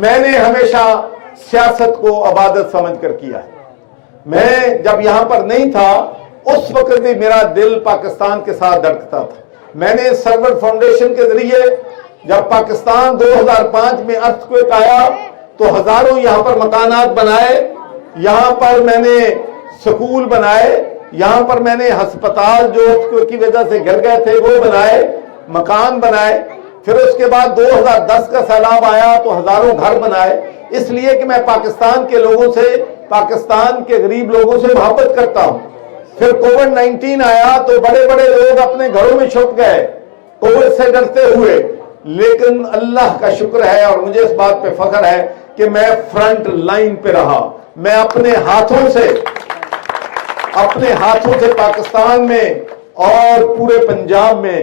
میں نے ہمیشہ سیاست کو عبادت سمجھ کر کیا ہے. میں جب یہاں پر نہیں تھا اس وقت بھی میرا دل پاکستان کے ساتھ دھڑکتا تھا. میں نے سرور فاؤنڈیشن کے ذریعے جب پاکستان 2005 میں ارتھکویک آیا تو ہزاروں یہاں پر مکانات بنائے, یہاں پر میں نے سکول بنائے, یہاں پر میں نے ہسپتال جو ارتھکویک کی وجہ سے گر گئے تھے وہ بنائے, مکان بنائے. پھر اس کے بعد 2010 کا سیلاب آیا تو ہزاروں گھر بنائے, اس لیے کہ میں پاکستان کے لوگوں سے, پاکستان کے غریب لوگوں سے محبت کرتا ہوں. پھر کووڈ-19 آیا تو بڑے بڑے لوگ اپنے گھروں میں چھپ گئے کووڈ سے ڈرتے ہوئے, لیکن اللہ کا شکر ہے اور مجھے اس بات پہ فخر ہے کہ میں فرنٹ لائن پہ رہا. میں اپنے ہاتھوں سے پاکستان میں اور پورے پنجاب میں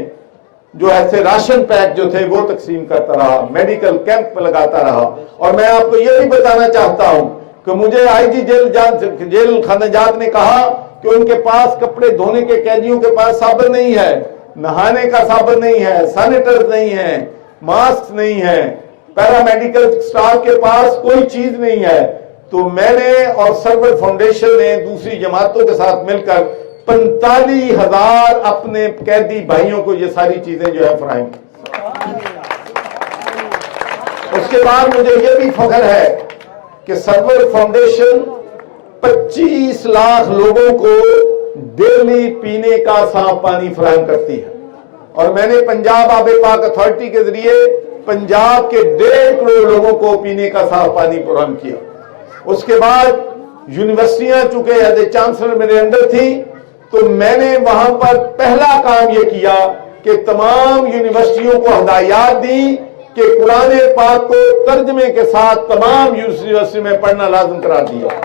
جو ایسے راشن پیک جو تھے وہ تقسیم کرتا رہا, میڈیکل کیمپ لگاتا رہا. اور میں آپ کو یہ بھی بتانا چاہتا ہوں کہ مجھے آئی جی جیل خانہ جات نے کہا کہ ان کے پاس کپڑے دھونے کے قیدیوں کے پاس صابن نہیں ہے, نہانے کا صابن نہیں ہے, سینیٹائزر نہیں ہے, ماسک نہیں ہے, پیرامیڈیکل سٹاف کے پاس کوئی چیز نہیں ہے. تو میں نے اور سرور فاؤنڈیشن نے دوسری جماعتوں کے ساتھ مل کر 45,000 اپنے قیدی بھائیوں کو یہ ساری چیزیں جو ہے فراہم کی. اس کے بعد مجھے یہ بھی فخر ہے کہ سرور فاؤنڈیشن 25 لاکھ لوگوں کو ڈیلی پینے کا صاف پانی فراہم کرتی ہے. اور میں نے پنجاب آب پاک اتھارٹی کے ذریعے پنجاب کے 1.5 کروڑ لوگوں کو پینے کا صاف پانی فراہم کیا. اس کے بعد یونیورسٹیاں چونکہ ایز اے چانسلر میرے انڈر تھی تو میں نے وہاں پر پہلا کام یہ کیا کہ تمام یونیورسٹیوں کو ہدایات دی کہ قرآن پاک کو ترجمے کے ساتھ تمام یونیورسٹی میں پڑھنا لازم قرار دیا.